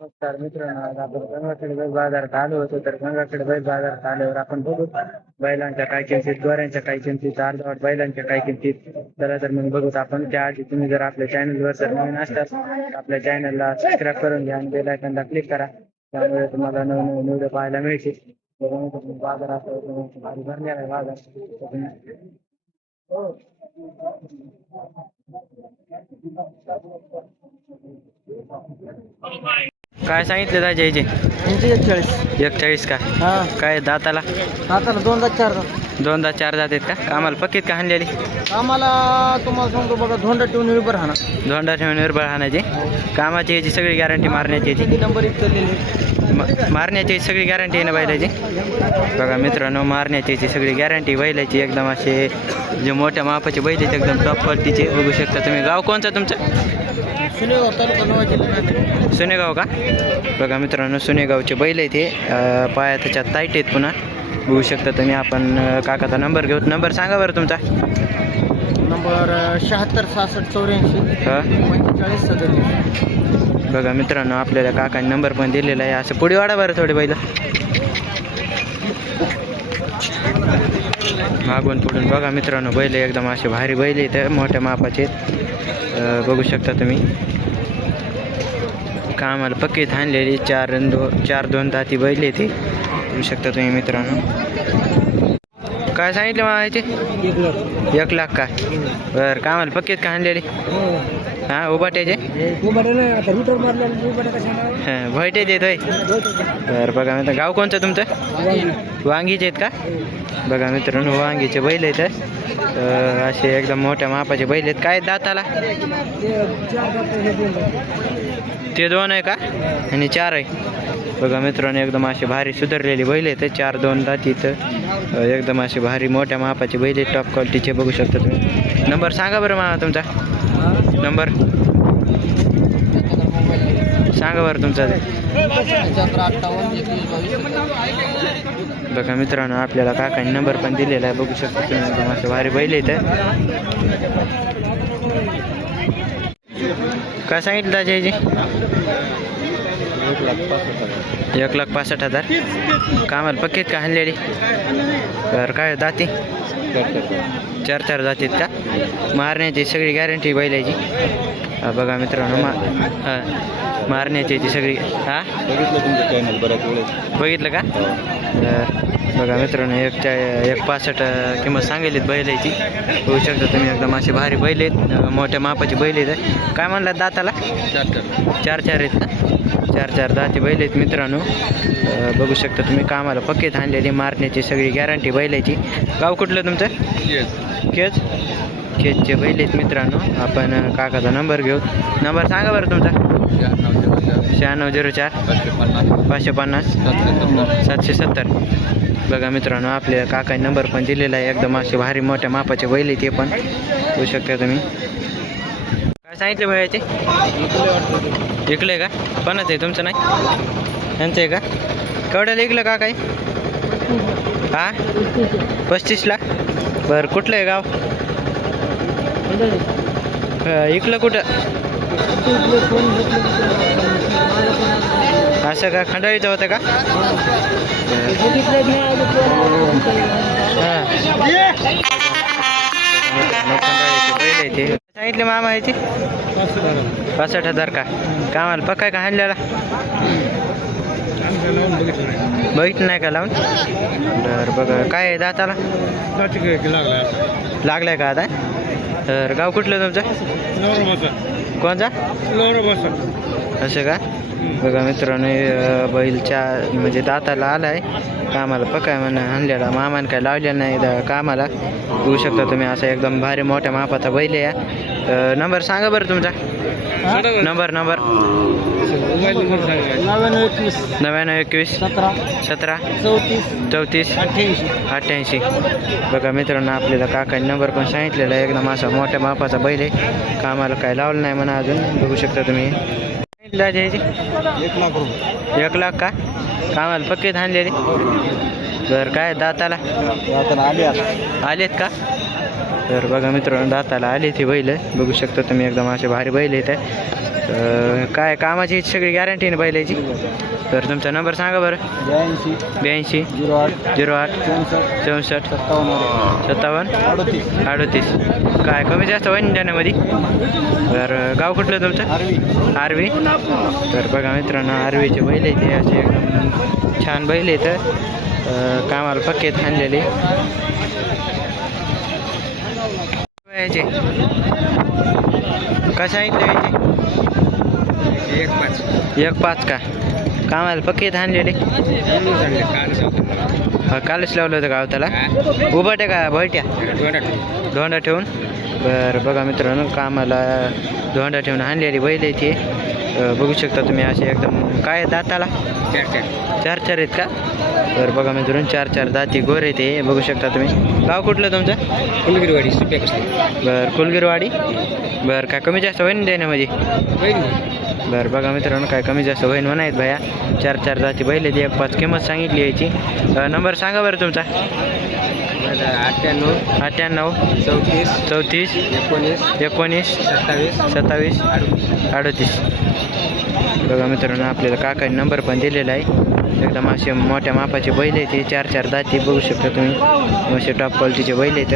नमस्कार मित्रांनो, आज आपण गंगाखेड बैल बाजारात आलो होतो. तर गंगाखेड बैल बाजारात आल्यावर आपण बघू बैलांच्या काय किमतीत, गोऱ्यांच्या काय किमतीत, अर्धवट बैलांच्या काय किमतीत. चला तर मग बघूत आपण. त्याआधी तुम्ही जर आपल्या चॅनलवर जर नवीन असल्यास आपल्या चॅनलला सबस्क्राईब करून घ्या आणि बेल आयकॉनला क्लिक करा. त्यामुळे तुम्हाला नवीन व्हिडिओ पाहायला मिळतील. बाजारात भारी भरलेला आहे बाजार. काय सांगितले दादा याचे? 41 का? हा काय दाताला? आता 2004 दोनदा चार जात आहेत का? कामाला पक्कीत का हाणलेली? आम्हाला तुम्हाला सांगतो बघा धोंडा ठेवून विबर हाना धोंडा ठेवून निर्बळ हाणायची. कामाची याची सगळी गॅरंटी, मारण्याची याची नंबर 1 चाललेली मारण्याची सगळी गॅरंटी आहे ना बैलाची? बघा मित्रांनो, मारण्याची याची सगळी गॅरंटी बैलाची. एकदम असे जे मोठ्या मापाचे बैल आहेत, एकदम टॉप क्वालिटीचे. बघू शकता तुम्ही. गाव कोणचं तुमचं? सुनेगाव तालुका नवा जिल्हा सुनेगाव का? बघा मित्रांनो, सुनेगावचे बैल आहेत ते. पाया त्याच्यात टाईट आहेत पुन्हा. बघू शकता तुम्ही. आपण काकाचा नंबर घेऊ. नंबर सांगा बरं तुमचा. नंबर 76 66 84 हां 45 37. बघा मित्रांनो, आपल्याला काकाने नंबर पण दिलेला आहे. असं पुढे वाढा बरं थोडे बैल मागून पुढून. बघा मित्रांनो, बैल एकदम असे भारी बैल आहेत, मोठ्या मापाचे. बघू शकता तुम्ही. कामाला पक्कीत हाणलेली चार दोन दाती बैल येते. बघू शकता तुम्ही मित्रांनो. काय सांगितलं मला याचे? 1 लाख का? बरं, कामाला पक्कीत का हाणलेली? हां उभाट्याचे हां भयटे देत होय. बरं बघा मित्र. गाव कोणतं तुमचं? वांगीचे आहेत का? बघा मित्रांनो, वांगीचे बैल आहेत. असे एकदम मोठ्या मापाचे बैल आहेत. काय दाताला? ते 2 आहे का? आणि 4 आहे. बघा मित्रांनो, एकदम असे भारी सुधारलेली बैल आहेत. 4-2 दातीत एकदम असे भारी मोठ्या मापाचे बैल आहेत, टॉप क्वालिटीचे. बघू शकता तुम्ही. नंबर सांगा बरं मामा तुमचा. नंबर सांगा बरं तुमचा. बघा मित्रांनो, आपल्याला काकांनी नंबर पण दिलेला आहे. बघू शकता तुम्ही. एकदम असे भारी बैल आहेत. काय सांगितलं दादाजी? 1,65,000. कामाला पक्कीत का हाणलेली? तर काय दाती? 4 जातीत का? मारण्याची सगळी गॅरंटी बैलाची. बघा मित्रांनो, मारण्याची ती सगळी. हां बघितलं तुमचं चॅनल बऱ्याच वेळेस. बघितलं का? बघा मित्रांनो, 1,65 किंमत सांगितलीत बैलाची. बघू शकता तुम्ही. एकदम असे भारी बैल आहेत, मोठ्या मापाचे बैल आहेत. काय म्हणलात दाताला? 4 आहेत ना? 4 दाती बैल आहेत मित्रांनो. बघू शकता तुम्ही. कामाला पक्कीत हाणलेली, मारण्याची सगळी गॅरंटी बैलाची. गाव कुठलं तुमचं? केजचे बैल आहेत मित्रांनो. आपण काकाचा नंबर घेऊ. नंबर सांगा बरं तुमचा. 9604 550 770. बघा मित्रांनो, आपल्या काकाने नंबर पण दिलेला आहे. एकदम असे भारी मोठ्या मापाचे बैल आहेत ते पण. बघू शकता तुम्ही. काय सांगितलं भाई? इकलं का? पन्नास आहे तुमचं? नाही यांचं आहे का? केवढ्याला इकलं का काही? हां 35 बरं. कुठलं आहे गाव? इकलं कुठं? असं का? खंडाळीचं होतं का? सांगितले मामा याची 65,000 का? कामाला पक्का का हाणलेला? बघितलं नाही का लावून? बरं बघा. काय आहे दाताला? लागलाय का आता? तर गाव कुठलं तुमचं? कोणचा? असं का? बघा मित्रांनो, बैलच्या म्हणजे दाताला आला आहे. कामाला पक्का म्हणा हाणलेला. मामाने काय लावलेलं नाही कामाला. बघू शकता तुम्ही. असं एकदम भारी मोठ्या मापाचा बैल आहे. नंबर सांगा बरं तुमचा. नंबर 9921 17 34 88. बघा मित्रांनो, आपल्याला काकाने नंबर पण सांगितलेला आहे. एकदम असा मोठ्या मापाचा बैल आहे. कामाला काय लावलं नाही म्हणा अजून. बघू शकता तुम्ही. 1 लाख का? कामाला पक्कीत हाणलेली. बरं काय दाताला? आलेत का? तर बघा मित्रांनो, दाताला आले ती बैल. बघू शकता तुम्ही. एकदम असे भारी बैल आहेत. काय कामाची सगळी गॅरंटीने बैलाची. तर तुमचा नंबर सांगा बरं. 82 08 64 57 38. काय कमी जास्त होईल देण्यामध्ये. तर गाव कुठलं तुमचं. आरवी. तर बघा मित्रांनो आरवीचे बैल आहेत ते असे एकदम छान बैल आहेत. कामाला पक्केत आणलेले. याचे काय सांगितलं याचे. 1.5 का कामाला पक्केत आणलेले. कालच लावलं होतं गावताला. उभाट्या का बैट्या. धोंडा ठेवून. बरं बघा मित्रांनो कामाला धोंडा ठेवून आणलेली बैल आहे ते. बघू शकता तुम्ही असे एकदम काय दाताला 4 आहेत का. तर बघा मित्रांनो 4 दाती गोरे ते बघू शकता तुम्ही. गाव कुठलं तुमचं. कुलगिरीवाडी. बरं कुलगिरवाडी. बरं काय कमी जास्त होईन देण्यामध्ये. बरं बघा मित्रांनो काय कमी जास्त होईन म्हणा आहेत भया. 4 जाती बैल आहेत. 1.5 किंमत सांगितली याची. नंबर सांगा बरं तुमचा. 98 34 19 27 38. बघा मित्रांनो आपल्याला काकाने नंबर पण दिलेला आहे. एकदम असे मोठ्या मापाचे बैल आहेत ते. 4 दाती बघू शकता तुम्ही. असे टॉप क्वालिटीचे बैल आहेत.